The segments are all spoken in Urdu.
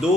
2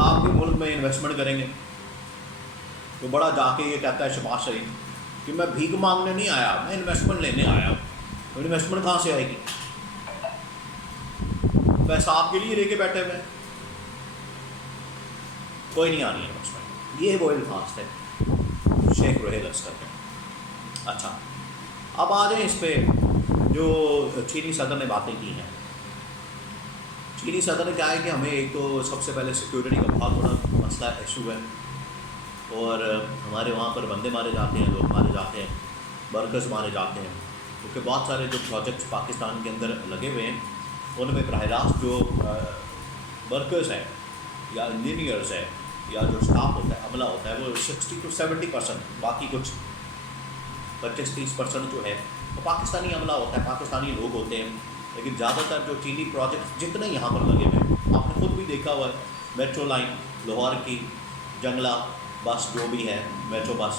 آپ بھی ملک میں انویسٹمنٹ کریں گے تو بڑا جا کے یہ کہتا ہے شہباز شریف کہ میں بھیک مانگنے نہیں آیا، میں انویسٹمنٹ لینے آیا ہوں. تو انویسٹمنٹ کہاں سے آئے گی؟ پیسہ آپ کے لیے لے کے بیٹھے ہوئے ہیں، کوئی نہیں آنی انویسٹمنٹ. یہ وہ الفاظ ہے شیخ رحیل اسکر کے. اچھا اب آ جائیں اس پہ جو چینی صدر نے باتیں کی ہیں. چینی صدر نے کہا ہے کہ ہمیں ایک تو سب سے پہلے سیکورٹی کا بہت بڑا مسئلہ ایشو ہے، اور ہمارے وہاں پر بندے مارے جاتے ہیں، لوگ مارے جاتے ہیں، ورکرز مارے جاتے ہیں، کیونکہ بہت سارے جو پروجیکٹس پاکستان کے اندر لگے ہوئے ہیں ان میں براہ راست جو ورکرز ہیں یا انجینئرز ہیں یا جو اسٹاف ہوتا ہے، عملہ ہوتا ہے، وہ 60 to 70%، باقی کچھ 25-30% جو ہے وہ پاکستانی عملہ ہوتا ہے، پاکستانی لوگ ہوتے ہیں. لیکن زیادہ تر جو چینی پروجیکٹس جتنے یہاں پر لگے ہوئے ہیں، آپ نے خود بھی دیکھا ہوا ہے، میٹرو لائن لاہور کی، جنگلہ بس جو بھی ہے، میٹرو بس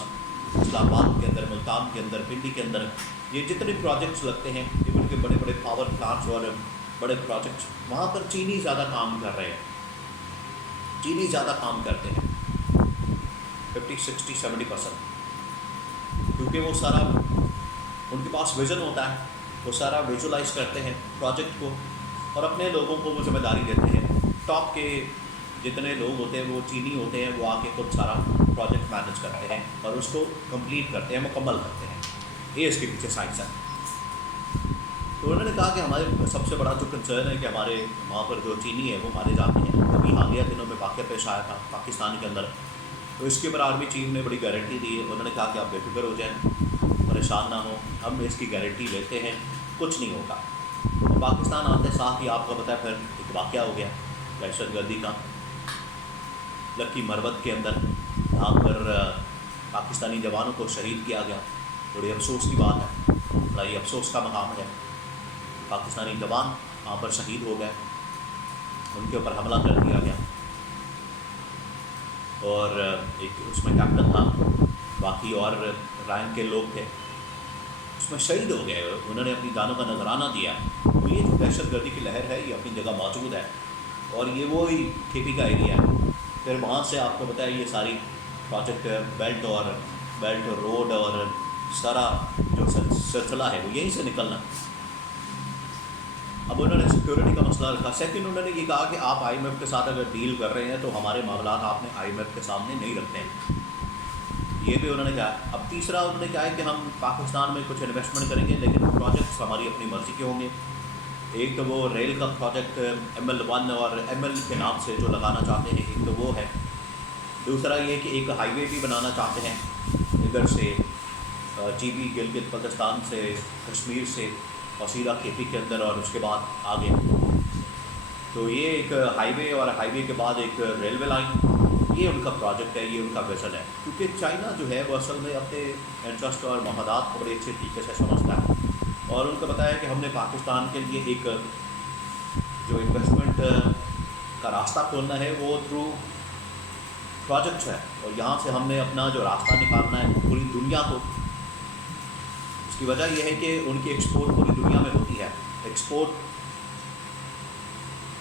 اسلام آباد کے اندر، ملتان کے اندر، پنڈی کے اندر، یہ جتنے پروجیکٹس لگتے ہیں، ایون کے بڑے بڑے پاور پلانٹس اور بڑے پروجیکٹس، وہاں پر چینی زیادہ کام کر رہے ہیں، چینی زیادہ کام کرتے ہیں 50-60-70%، کیونکہ وہ سارا ان کے پاس ویژن ہوتا ہے، وہ سارا ویژولائز کرتے ہیں پروجیکٹ کو اور اپنے لوگوں کو وہ ذمہ داری دیتے ہیں. ٹاپ کے جتنے لوگ ہوتے ہیں وہ چینی ہوتے ہیں، وہ آ کے خود سارا پروجیکٹ مینیج کرتے ہیں اور اس کو کمپلیٹ کرتے ہیں، مکمل کرتے ہیں. یہ اس کے پیچھے سائنس ہے. تو انہوں نے کہا کہ ہمارے سب سے بڑا جو کنسرن ہے کہ ہمارے وہاں پر جو چینی ہے وہ مارے جاتے ہیں. ابھی حالیہ دنوں میں واقعہ پیش آیا تھا پاکستان کے اندر، تو اس کے اوپر آرمی چیف نے بڑی گارنٹی دی ہے. انہوں نے کہا کہ آپ بے فکر ہو جائیں، پریشان نہ ہوں، ہم اس کی گارنٹی لیتے ہیں، کچھ نہیں ہوگا. پاکستان آتے ساتھ ہی آپ کو پتہ ہے پھر ایک واقعہ ہو گیا دہشت گردی کا لکی مروت کے اندر، جہاں پر پاکستانی جوانوں کو شہید کیا گیا. بڑی افسوس کی بات ہے، بڑا ہی افسوس کا مقام ہے. پاکستانی جوان وہاں پر شہید ہو گئے، ان کے اوپر حملہ کر دیا گیا، اور ایک اس میں کیپٹن تھا، باقی اور رینک کے لوگ تھے، اس میں شہید ہو گئے. انہوں نے اپنی جانوں کا نذرانہ دیا. تو یہ جو دہشت گردی کی لہر ہے یہ اپنی جگہ موجود ہے، اور یہ وہی کھیپی کا ایریا ہے. پھر وہاں سے آپ کو بتایا یہ ساری پروجیکٹ بیلٹ روڈ اور سارا جو سلسلہ ہے وہ یہیں سے نکلنا. اب انہوں نے سیکورٹی کا مسئلہ رکھا. سیکنڈ انہوں نے یہ کہا کہ آپ آئی ایم ایف کے ساتھ اگر ڈیل کر رہے ہیں تو ہمارے معاملات آپ نے آئی ایم ایف کے سامنے نہیں رکھتے ہیں. یہ بھی انہوں نے کہا. اب تیسرا انہوں نے کہا ہے کہ ہم پاکستان میں کچھ انویسٹمنٹ کریں گے لیکن پروجیکٹس ہماری اپنی مرضی کے ہوں گے. ایک تو وہ ریل کا پروجیکٹ ML1 اور ML کے نام سے جو لگانا چاہتے ہیں، ایک تو وہ ہے. دوسرا یہ کہ ایک ہائی وے بھی بنانا چاہتے ہیں ادھر سے GB گلگت بلتستان سے، کشمیر سے، اور سیدھا کھیپی کے اندر اور اس کے بعد آگے. تو یہ ایک ہائی وے اور ہائی وے کے بعد ایک ریلوے لائن، یہ ان کا پروجیکٹ ہے، یہ ان کا ویژن ہے. کیونکہ چائنا جو ہے وہ اصل میں اپنے انٹرسٹ اور مفادات کو بڑے اچھے طریقے سے سمجھتا ہے، اور ان کو بتایا کہ ہم نے پاکستان کے لیے ایک جو انویسٹمنٹ کا راستہ کھولنا ہے وہ تھرو پروجیکٹس ہے، اور یہاں سے ہم نے اپنا جو راستہ نکالنا ہے پوری دنیا کو. اس کی وجہ یہ ہے کہ ان کی ایکسپورٹ پوری دنیا میں ہوتی ہے. ایکسپورٹ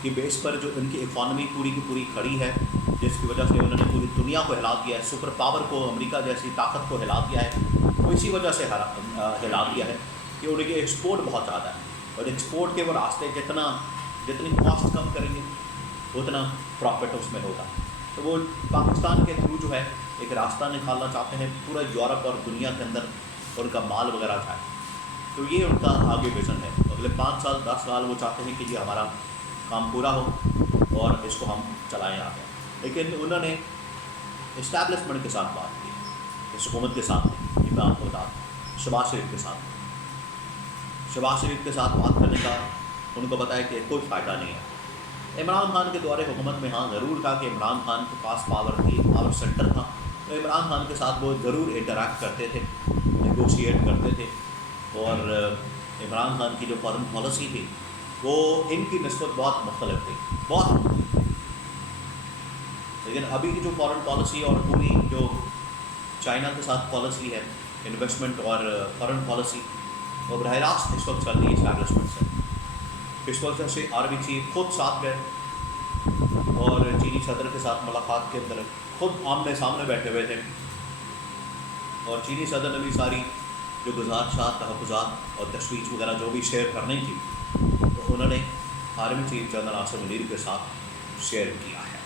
کی بیس پر جو ان کی اکانومی پوری کی پوری کھڑی ہے، جس کی وجہ سے انہوں نے پوری دنیا کو ہلا دیا ہے. سپر پاور کو، امریکہ جیسی طاقت کو ہلا دیا ہے. وہ اسی وجہ سے ہلا دیا ہے کہ ان کی ایکسپورٹ بہت زیادہ ہے، اور ایکسپورٹ کے وہ راستے جتنی کاسٹ کم کریں گے اتنا پروفٹ اس میں ہوگا. تو وہ پاکستان کے تھرو جو ہے ایک راستہ نکالنا چاہتے ہیں پورا یورپ اور دنیا کے اندر، ان کا مال وغیرہ جائے. تو یہ ان کا آگے ویژن ہے. اگلے 5 سال 10 سال وہ چاہتے ہیں کہ یہ ہمارا کام پورا ہو اور اس کو ہم چلائیں آگے. لیکن انہوں نے اسٹیبلشمنٹ کے ساتھ بات کی، اس حکومت کے ساتھ نہیں. یہ میں آپ کو بتا دوں، شہباز شریف کے ساتھ بات کرنے کا ان کو بتایا کہ کوئی فائدہ نہیں ہے. عمران خان کے دور حکومت میں ہاں ضرور تھا کہ عمران خان کے پاس پاور تھی، پاور سینٹر تھا، تو عمران خان کے ساتھ وہ ضرور انٹریکٹ کرتے تھے، نیگوشیٹ کرتے تھے. اور عمران خان کی جو فارن پالیسی تھی وہ ان کی نسبت بہت مختلف تھی، بہت مختلف تھی. لیکن ابھی کی جو فارن پالیسی اور پوری جو چائنا کے ساتھ پالیسی ہے انویسٹمنٹ اور فارن پالیسی، وہ براہ راست اس وقت چل رہی ہے اسٹیبلشمنٹ سے. اس وقت سے آرمی چیف خود ساتھ گئے اور چینی صدر کے ساتھ ملاقات کے اندر خود آمنے سامنے بیٹھے ہوئے تھے، اور چینی صدر نے بھی ساری جو گزارشات، تحفظات اور تشویش وغیرہ جو بھی شیئر کرنی تھی، تو انہوں نے عالمی چیف جنرل ناصر منیر کے ساتھ شیئر کیا ہے۔